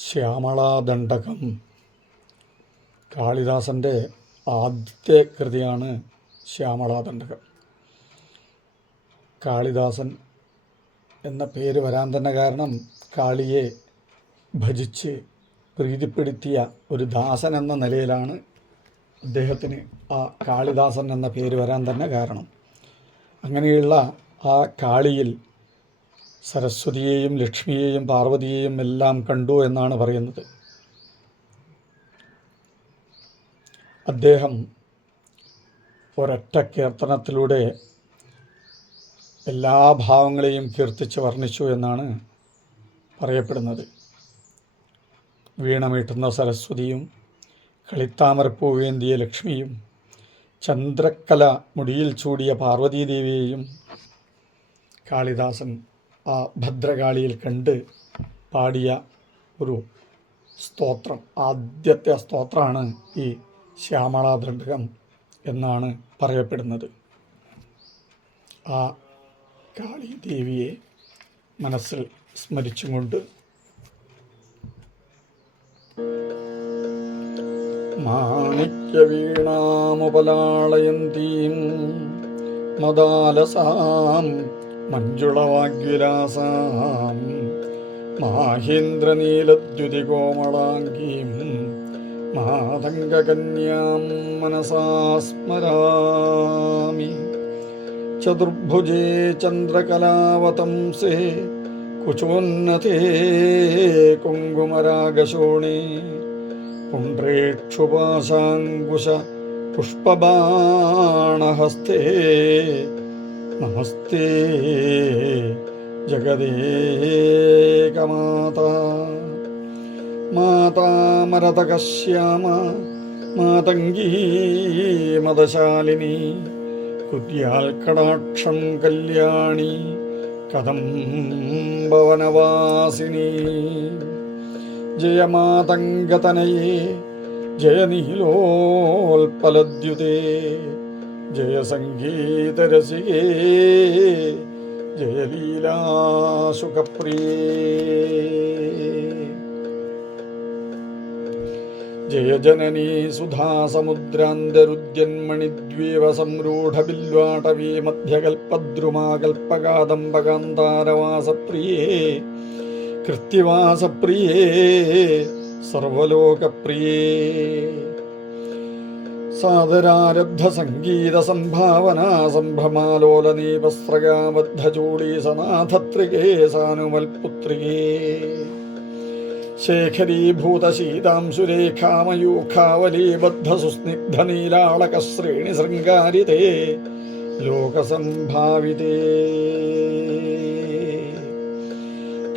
ശ്യാമളാദണ്ഡകം കാളിദാസൻ്റെ ആദ്യത്തെ കൃതിയാണ് ശ്യാമളാദണ്ഡകം. കാളിദാസൻ എന്ന പേര് വരാൻ തന്നെ കാരണം കാളിയെ ഭജിച്ച് പ്രീതിപ്പെടുത്തിയ ഒരു ദാസൻ എന്ന നിലയിലാണ് അദ്ദേഹത്തിന് ആ കാളിദാസൻ എന്ന പേര് വരാൻ തന്നെ കാരണം. അങ്ങനെയുള്ള ആ കാളിയിൽ സരസ്വതിയെയും ലക്ഷ്മിയെയും പാർവതിയെയും എല്ലാം കണ്ടു എന്നാണ് പറയുന്നത്. അദ്ദേഹം ഒരൊറ്റ കീർത്തനത്തിലൂടെ എല്ലാ ഭാവങ്ങളെയും കീർത്തിച്ച് വർണ്ണിച്ചു എന്നാണ് പറയപ്പെടുന്നത്. വീണമീട്ടുന്ന സരസ്വതിയും കളിത്താമരപ്പൂവേന്തിയ ലക്ഷ്മിയും ചന്ദ്രക്കല മുടിയിൽ ചൂടിയ പാർവതീദേവിയെയും കാളിദാസൻ ആ ഭദ്രകാളിയിൽ കണ്ട് പാടിയ ഒരു സ്തോത്രം, ആദ്യത്തെ സ്തോത്രമാണ് ഈ ശ്യാമളാദണ്ഡകം എന്നാണ് പറയപ്പെടുന്നത്. ആ കാളീദേവിയെ മനസ്സിൽ സ്മരിച്ചുകൊണ്ട് മാണിക്യവീണാമുപലാളയന്തീം മദാലസാം മഞ്ജുളവാഗ്വിലാസാം മാഹേന്ദ്രനീലദ്യുതികോമളാംഗീം മാതംഗകന്യാം മനസാ സ്മരാമി. ചതുർഭുജേ ചന്ദ്രകലാവതംസേ കുചോന്നതേ കുങ്കുമരാഗശോണേ പുണ്ട്രേക്ഷുപാശാങ്കുശ പുഷ്പബാണഹസ്തേ നമസ്തേ ജഗദേകമാതാ. മാതാമരതകശ്യാമ മാതംഗീ മദശാലിനി കുര്യാൽകടാക്ഷം കല്യാണി കദംബവനവാസിനി. ജയമാതംഗതനയേ ജയനീലോൽപലദ്യുതേ ജയസംഗീതരസികേ ജയലീലാസുഖപ്രിയേ. ജയ ജനനീ സുധാസമുദ്രാന്തരുദ്യന്മണിദ്വീപ സംരൂഢബില്വാടവീ മധ്യകൽപ്പദ്രുമാകൽപ്പകാദംബകാന്താരവാസപ്രിയേ കൃത്യവാസപ്രിയേ സർവലോകപ്രിയേ. സാദരാരബ്ധ സംഗീത സംഭാവനാ സംഭ്രമാലോലനീപസ്രഗാബദ്ധചൂളീ സനാഥത്രികേ സാനുമൽപുത്രികേ. ശേഖരീഭൂതശീതാംശുരേഖാമയൂഖാവലീബദ്ധസുസ്നിഗ്ധനീലാളകശ്രേണി ശൃംഗാരിതേ ലോകസംഭാവിതേ.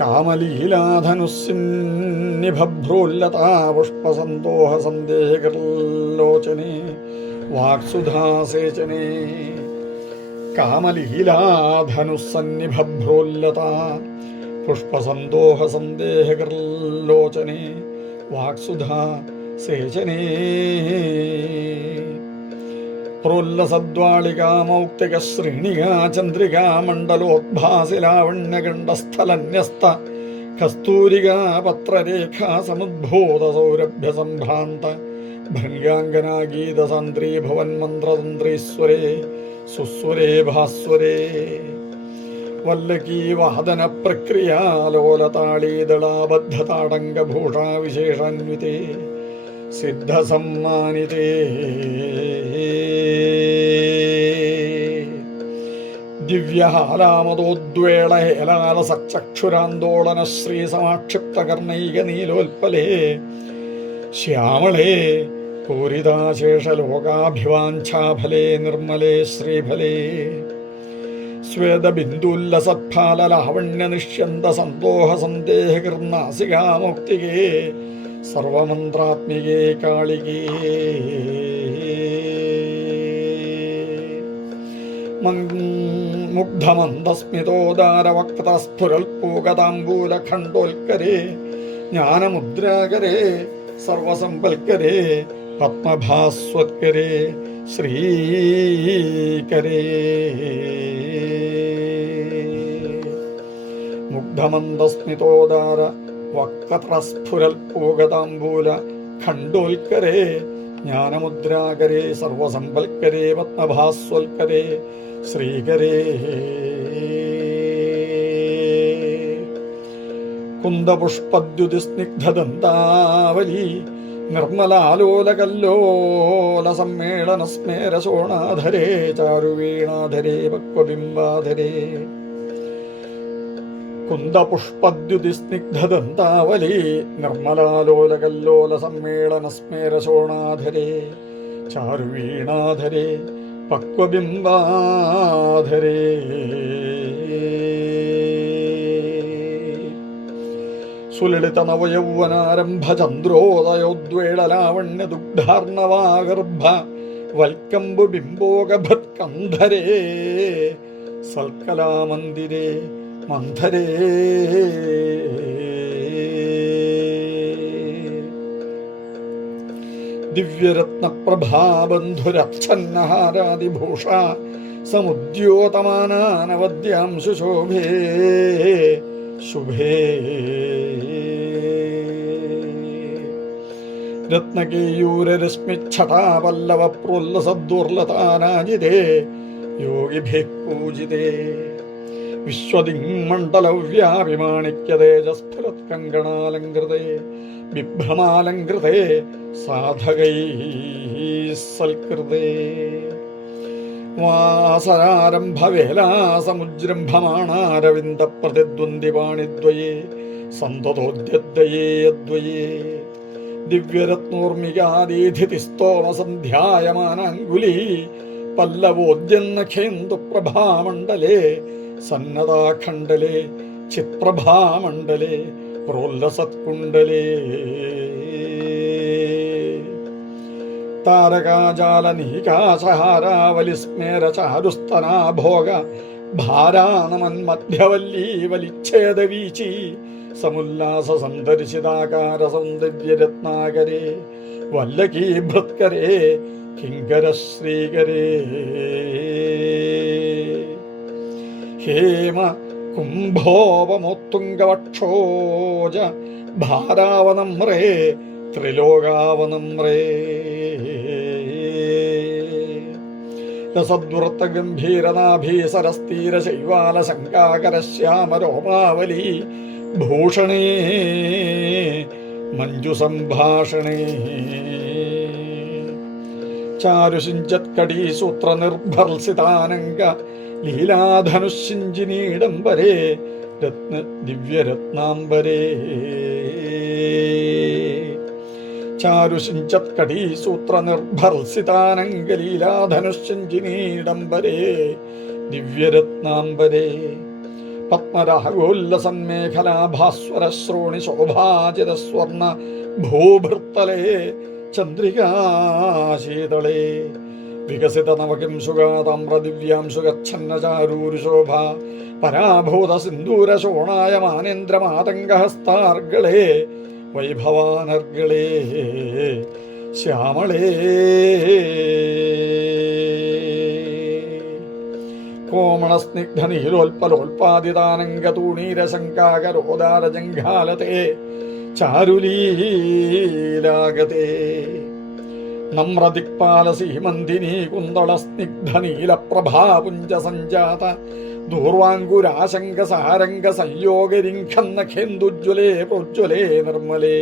കാമലീലാധനുസ്സിന്നിഭഭ്രോല്ലതാ പുഷ്പസന്തോഹ സന്ദേഹകർലോചനേ വാക്സുധാസേചനേ. കാമലീലാധനുസ്സന്നിഭഭ്രോല്ലതാ പുഷ്പസന്തോഹ സന്ദേഹകർലോചനേ വാക്സുധാസേചനേ. പ്രോല്ലസദ്വാളികാമൗക്തികശ്രീണികാ ചന്ദ്രികാ മണ്ഡലോദ്ഭാസിലാവണ്യകണ്ഠസ്ഥലന്യസ്ത കസ്തൂരികാ പത്രരേഖാ സമുദ്ഭൂത സൗരഭ്യ സംഭ്രാന്ത ഭൃംഗാംഗനാഗീതസാന്ദ്രീ ഭുവന്മന്ത്രതന്ത്രീശ്വരേ സുസ്വരേ ഭാസ്വരേ. വല്ലകീ വാദന പ്രക്രിയാലോലതാളീദളാബദ്ധതാടങ്കഭൂഷാ വിശേഷാന്വിതേ സിദ്ധസമ്മാനിതേ. ദിവ്യഹാലാമതോദ്വേളഹേലാലസച്ചക്ഷുരാന്തോളനശ്രീ സമാക്ഷിപ്തകർണൈകനീലോൽപലേ ശ്യാമളേ പൂരിതാശേഷലോകാഭിവാഞ്ഛാഫലേ നിർമ്മലേ ശ്രീഫലേ. സ്വേദബിന്ദുല്ലസത്ഫാലലാവണ്യനിഷ്യന്ത സന്തോഹസന്ദേഹകൃന്നാസികാമൗക്തികേ സർവമന്ത്രാത്മികേ കാളികേ. മുഗ്ധമന്ദസ്മിതോദാരവക്തസ്ഫുരൽപൂഗതാംബൂലഖണ്ഡോൽക്കരേ ജ്ഞാനമുദ്രാകരേ സർവസമ്പൽക്കരേ പത്മഭാസ്വത്കരേ ശ്രീകരേ. മുഗ്ധമന്ദസ്മിതോദാര വക്രസ്ഫുരൽപൂഗതാംബൂല ഖണ്ഡോൽക്കരേ ജ്ഞാനമുദ്രാകരേ സർവസമ്പൽക്കരേ പത്മഭാസ്വൽക്കരേ ശ്രീകരേ കുന്ദപുഷ്പദ്യുതിസ്നിഗ്ധദന്താവലി നിർമ്മലാലോലകല്ലോല സമ്മേളനസ്മേരശോണാധരേ ചാരുവീണാധരേ പക്വബിംബാധരേ കുന്ദപുഷ്പദ്യുതിസ്നിഗ്ധദന്താവലി നിർമ്മലാലോലകല്ലോല സമ്മേളനസ്മേരശോണാധരേ ചാരുവീണാധരേ പക്വബിംബാധരേ സുലളിത നവയൗവനാരംഭ ചന്ദ്രോദയോദ്വേളലാവണ്യദുഗ്ധാർണവാഗർഭ വൽക്കംബു ബിംബോഗഭത്കന്ധരേ സൽക്കലാമന്ദിരേ മന്ധരേ ദിവ്യരത്നപ്രഭാബന്ധുരച്ഛന്നഹാരാദിഭൂഷ സമുദ്യോതമാനാനവദ്യാം സുശോഭേ ശുഭേ രത്നകേയൂരരശ്മിച്ഛടാപല്ലവ പ്രോല്ലസദ്ദുർലതാനാജിതേ യോഗിഭിഃ പൂജിതേ വിശ്വദിങ്മണ്ഡലവ്യാപിമാണിക്യതേജസ്ഫുരത്കങ്കണാലങ്കൃതേ ബിഭ്രമാലങ്കൃതേ സാധകൈः സൽകൃതേ വാസരാരംഭവേലാസമുജൃംഭമാണാരവിന്ദപ്രതിദ്വന്ദ്വിപാണിദ്വയേ സന്തതോദ്യദ്വയേ അദ്വയേ ദിവ്യരത്നോർമികാദീധിതിസ്തോമസന്ധ്യായമാനാങ്കുലീ പല്ലവോദ്യന്നഖേന്ദുപ്രഭാമണ്ഡലേ സന്നദാഖണ്ഡലേ ചിത്പ്രഭാമണ്ഡലേ പ്രോല്ലസത്കുണ്ഡലേ താരകാജാലനീകാശഹാരാവലിസ്മേരചാരുസ്തനാഭോഗ ഭാരാനമന്മധ്യവല്ലീ വലിച്ഛേദവീചി സമുല്ലാസ സന്ദർശിതാകാര സൗന്ദര്യരത്നാകരേ വല്ലകീഭൃത്കരേ കിങ്കരശ്രീകരേ ഹേമ കുംഭോപമോത്തുംഗവക്ഷോജ ഭാരാവനമ്രേ ത്രിലോകാവനമ്രേ രസദ്വൃത്തഗംഭീരനാഭീസരസ്ഥീരശൈവാലശങ്കാകരശ്യാമരോമാവലി ഭൂഷണേ മഞ്ജുസംഭാഷണേ ചാരുഷിഞ്ചത്കടീസൂത്രനിർഭർസിതാനംഗ ലീലാധനുഷിഞ്ചിനീടംബരേ രത്ന ദിവ്യരത്നാംബരേ ചാരുഷിഞ്ചത്കടീസൂത്രനിർഭർസിതാനംഗലീലാധനുഷിഞ്ചിനീടംബരേ ദിവ്യരത്നാംബരേ പത്മരാഗോല്ലസന്മേഖലാഭാസ്വരശ്രോണിശോഭാചിതസ്വർണ ഭൂഭൃത്തലേ ചന്ദ്രികാശീതളേ വികസിത നവകിംസുഗാതാമ്രദിവ്യാംശുഗച്ഛന്നചാരൂരുശോഭ പരാഭൂത സിന്ദൂരശോണായ മാനേന്ദ്രമാതംഗഹസ്താർഗളേ വൈഭവാനർഗളേ ശ്യാമളേ കോമളസ്നിഗ്ധനീലോൽപലോൽപാദിതാനംഗതൂണീരശങ്കാകരോദാരജംഘാലതേ ചാരുലീലാഗതേ നമ്രദിക്പാലസീമന്തിനീ കുന്തളസ്നിഗ്ധനീലപ്രഭാപുഞ്ചസഞ്ജാത ദൂർവാങ്കുരാശങ്കസാരംഗസംയോഗരിംഖന്നഖേന്ദുജ്വലേ പ്രോജ്വലേ നിർമ്മലേ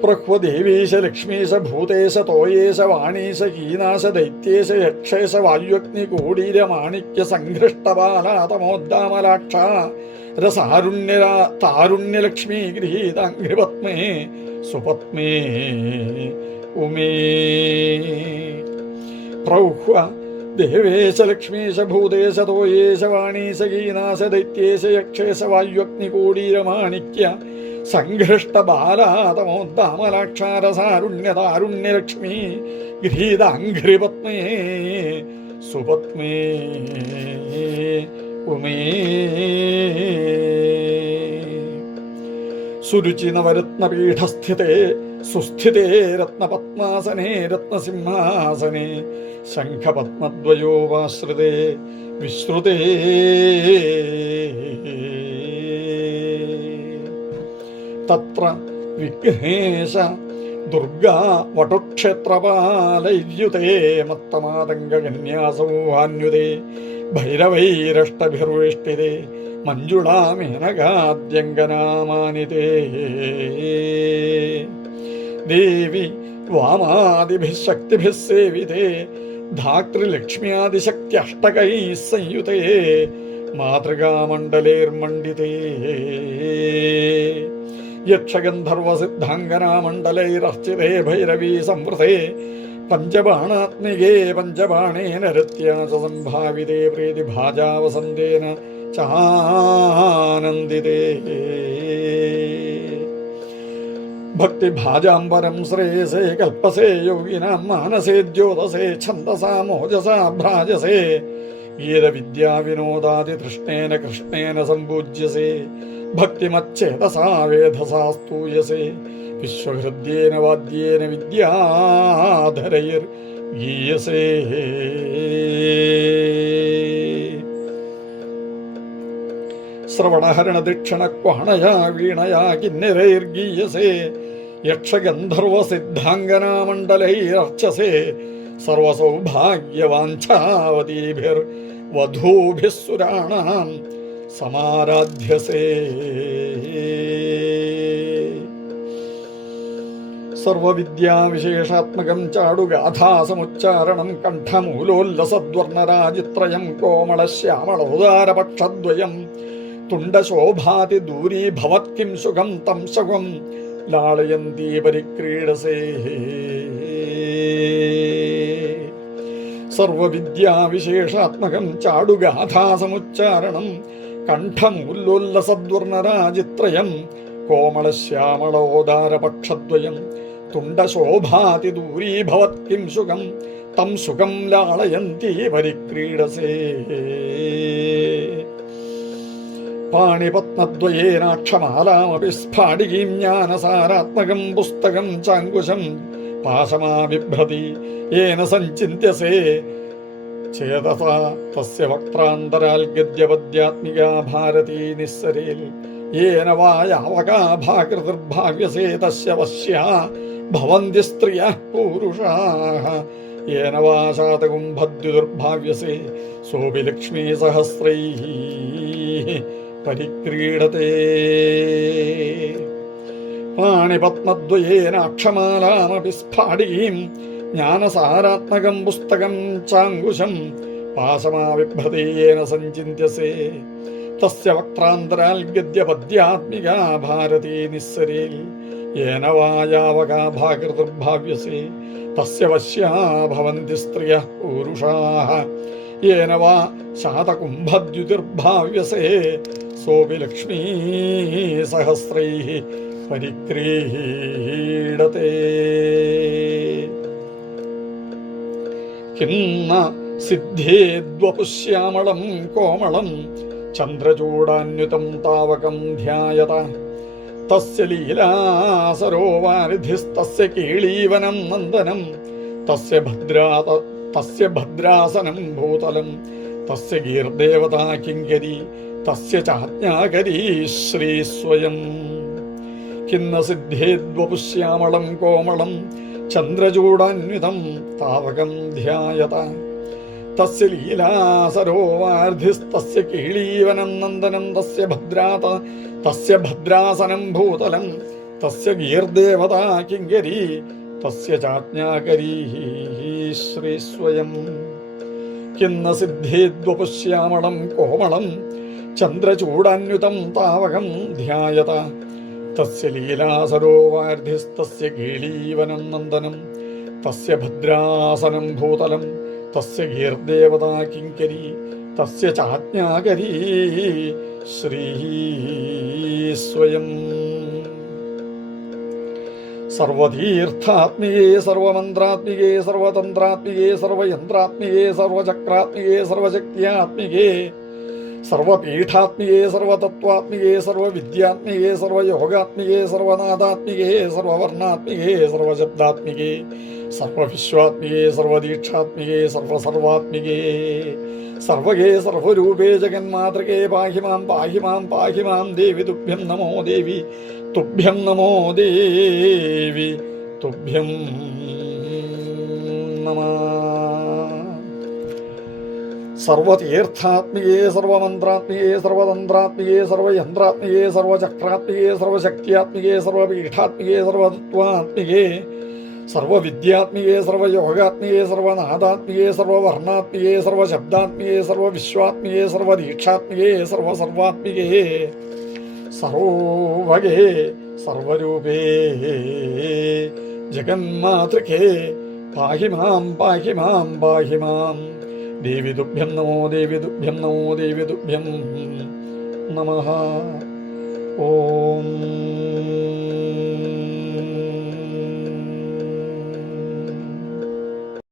പ്രഹ്വദേവീശ ലക്ഷ്മീശ ഭൂതേശ തോയേശ വാണീശ കീനാശ ദൈത്യേശ യക്ഷേശ വായുഗ്നികൂടീരമാണിക്യ സംഘൃഷ്ടബാലാതമോദ്ദാമലാക്ഷ താരുണ്യലക്ഷ്മീ ഗൃഹീതാംഘ്രിപത്മേ സുപത്മേ ഉമേ പ്രൗഹ്വ ദേവേശ ലക്ഷ്മീശ ഭൂതേശ തോയേശ വാണീശ കീനാശ ദൈത്യേശ യക്ഷേശ വായുഗ്നികൂടീരമാണിക്യ സംഘൃഷ്ടബാലാതമോദ്ദാമലാക്ഷാരസാരുണ്യതാരുണ്യലക്ഷ്മീ ഗൃഹീതാംഘ്രിപത്മേ സുപത്മേ ഉമേ സുരുചി നവരത്നപീഠസ്ഥിതേ സുസ്ഥിതേ രത്നപത്മാസനേ രത്നസിംഹാസനേ ശംഖപത്മദ്വയോപാശ്രിതേ വിശ്രുതേ തത്ര വിഘ്നേശ ദുർഗാ വടുക്ഷേത്രപാലൈര്യുതേ മത്തമാതംഗകന്യാസമൂഹാന്യുതേ ഭൈരവൈരഷ്ടഭിർവേഷ്ടിതേ മഞ്ജുളാമേനകാദ്യങ്കനാമാനിതേ ദേവി വാമാദിഭിः ശക്തിഭിः സേവിതേ ധാത്രിലക്ഷ്മ്യാദിശക്ത്യഷ്ടകൈः സംയുതേ മാതൃകാമണ്ഡലൈർമണ്ഡിതേ യക്ഷഗന്ധർവസിദ്ധാംഗനാമണ്ഡലൈരർച്ചിതേ ഭൈരവീ സംവൃതേ പഞ്ചബാണാത്മികേ പഞ്ചബാണേന രത്യാച സംഭാവിതേ പ്രീതിഭാജാവസന്തേന ചാനന്ദിതേ ഭക്തിഭാജാംബരം ശ്രേയസേ കൽപ്പസേ യോഗിനാം മാനസേ ദ്യോതസേ ഛന്ദസാ മോജസാ ഭ്രാജസേ ഗീതവിദ്യാവിനോദാതിതൃഷ്ണേന കൃഷ്ണേന സംപൂജ്യസേ ഭക്തിമച്ഛേദസാ വേധസാ സ്തൂയസേ വിശ്വഹൃദ്യേന വാദ്യേന വിദ്യാധരൈർ ഗീയസേ ശ്രവണഹരണദക്ഷിണക്വാണയാ വീണയാ കിന്നരൈർഗീയസേ യക്ഷഗന്ധർവസിദ്ധാംഗനാമണ്ഡലൈരർച്ചസേ സർവസൗഭാഗ്യവാഞ്ചാവതീഭിർവധൂഭിः സുരാണാം സമാരാധ്യസേ സർവവിദ്യാവിശേഷാത്മകം ചാടുഗാഥാസമുച്ചാരണം കണ്ഠമൂലോല്ലസദ്വർണരാജിത്രയം കോമളശ്യാമളോദാരപക്ഷദ്വയം തുണ്ടശോഭാതി ദൂരീഭവത്കിം സുഖം തം സുഖം ലാളയന്തീ പരിക്രീഡസേ സർവവിദ്യാവിശേഷാത്മകം ചാടുഗാഥാസമുച്ചാരണം കണ്ഠമൂല്ലോല്ലസദ്വർണരാജിത്രയം കോമളശ്യാമളോദാരപക്ഷദ്വയം തുണ്ടശോഭാതി ദൂരീഭവത്കിം സുഖം തം സുഖം ലാളയന്തീ പരിക്രീഡസേ പാണിപത്മദ്വയേനാക്ഷമാലാമപി സ്ഫാടികീം ജ്ഞാനസാരാത്മകം പുസ്തകം ചാങ്കുശം പാശമാബിഭ്രതി യേന സഞ്ചിന്യസേ ചേതസാ തസ്യ വക്ത്രാന്തരാൽ ഗദ്യപദ്യാത്മികാ ഭാരതീ നിസ്സരേൽ യേന വാ യാവകാ ഭാകൃതിർഭാഗ്യസേ തസ്യ വശ്യാ ഭവന്തി സ്ത്രിയഃ പൂരുഷാഃ യേന വാ ശാതകുംഭദ്യുതിർഭാഗ്യസേ സോപി ലക്ഷ്മീ സഹസ്രൈഃ പരിക്രീഡതേ പാണിപത്മദ്വയേനാക്ഷമാലാമപി സ്ഫാടീം ജ്ഞാനസാരാത്മകം പുസ്തകം ചാങ്കുശം പാശമാവിഭ്രതേന സഞ്ചിന്യസേ തസ്യ വക്ത്രാന്തരാൽ ഗദ്യപദ്യാത്മികാ ഭാരതീ നിസ്സരേൽ യേന വാ യാവകാ ഭാകൃതിർഭാവ്യസേ തസ്യ വശ്യാ ഭവന്തി സ്ത്രിയഃ പൂരുഷാഃ യേന വാ ശാതകുംഭദ്യുതിർഭാവ്യസേ സോപി ലക്ഷ്മീ സഹസ്രൈഃ പരിക്രീഡതേ കിന്ന സിദ്ധേദ്വപുശ്യാമളം കോമളം ചന്ദ്രചൂടാന്യുതം താവകം ധ്യായത തസ്യ ലീലാസരോവാരിധിസ്തസ്യ കേളീവനം നന്ദനം തസ്യ ഭദ്രാസനം ഭൂതലം തസ്യ ഗീർദേവതാ കിങ്കരി തസ്യ ചാജ്ഞാകരീ ശ്രീസ്വയം കിന്ന സിദ്ധേദ്വപുശ്യാമളം കോമളം ചന്ദ്രചൂടാന്വിതം താവകം ധ്യായത തസ്യ ലീലാസരോവാർധിസ്തസ്യ കേളീവനം നന്ദനം തസ്യ ഭദ്രാസനം ഭൂതലം തസ്യ ഗീർദേവതാ കിങ്കരി തസ്യ ചാജ്ഞാകരീ ശ്രീസ്വയം കിന്ന സിദ്ധേദ്വപുശ്യാമളം കോമളം ചന്ദ്രചൂടാന്വിതം താവകം ധ്യായത തസ്യ ലീലാസരോവാർധിസ്തസ്യ കേളീവനം നന്ദനം തസ്യ ഭദ്രാസനം ഭൂതലം തസ്യ ഗീർദേവതാ കിങ്കരി തസ്യ ചാജ്ഞാകരീ ശ്രീസ്വയം സർവതീർത്ഥാത്മികേ സർവമന്ത്രാത്മികേ സർവതന്ത്രാത്മികേ സർവയന്ത്രാത്മികേ സർവചക്രാത്മികേ സർവശക്തിയാത്മികേ സർവപീഠാത്മികേ സർവതത്വാത്മികേ സർവവിദ്യാത്മികേ സർവയോഗാത്മികേ സർവനാഥാത്മികേ സർവവർണാത്മികേ സർവശബ്ദാത്മികേ സർവവിശ്വാത്മികേ സർവദീക്ഷാത്മികേ സർവസർവാത്മികേ സർവഗേ സർവരൂപേ ജഗന്മാതൃകേ പാഹി മാം പാഹി മാം പാഹി മാം ദേവി തുഭ്യം നമോ ദേവി തുഭ്യം നമോ ദേവി തുഭ്യം നമഃ. സർവതീർത്ഥാത്മികേ സർവമന്ത്രാത്മികേ സർവതന്ത്രാത്മികേ സർവയന്ത്രാത്മികേ സർവചക്രാത്മികേ സർവശക്തിയാത്മികേ സർവപീഠാത്മികേ സർവതത്വാത്മികേ സർവവിദ്യാത്മികേ സർവയോഗാത്മികേ സർവനാദാത്മികേ സർവവർണാത്മികേ സർവശബ്ദാത്മികേ സർവവിശ്വാത്മികേ സർവദീക്ഷാത്മികേ സർവസർവാത്മികേ സർവഭഗേ സർവരൂപേ ജഗന്മാതൃകേ പാഹി മാം പാഹി മാം പാഹി മാം ദേവി തുഭ്യം നമോ ദേവി തുഭ്യം നമോ ദേവി തുഭ്യം നമഃ. ഓം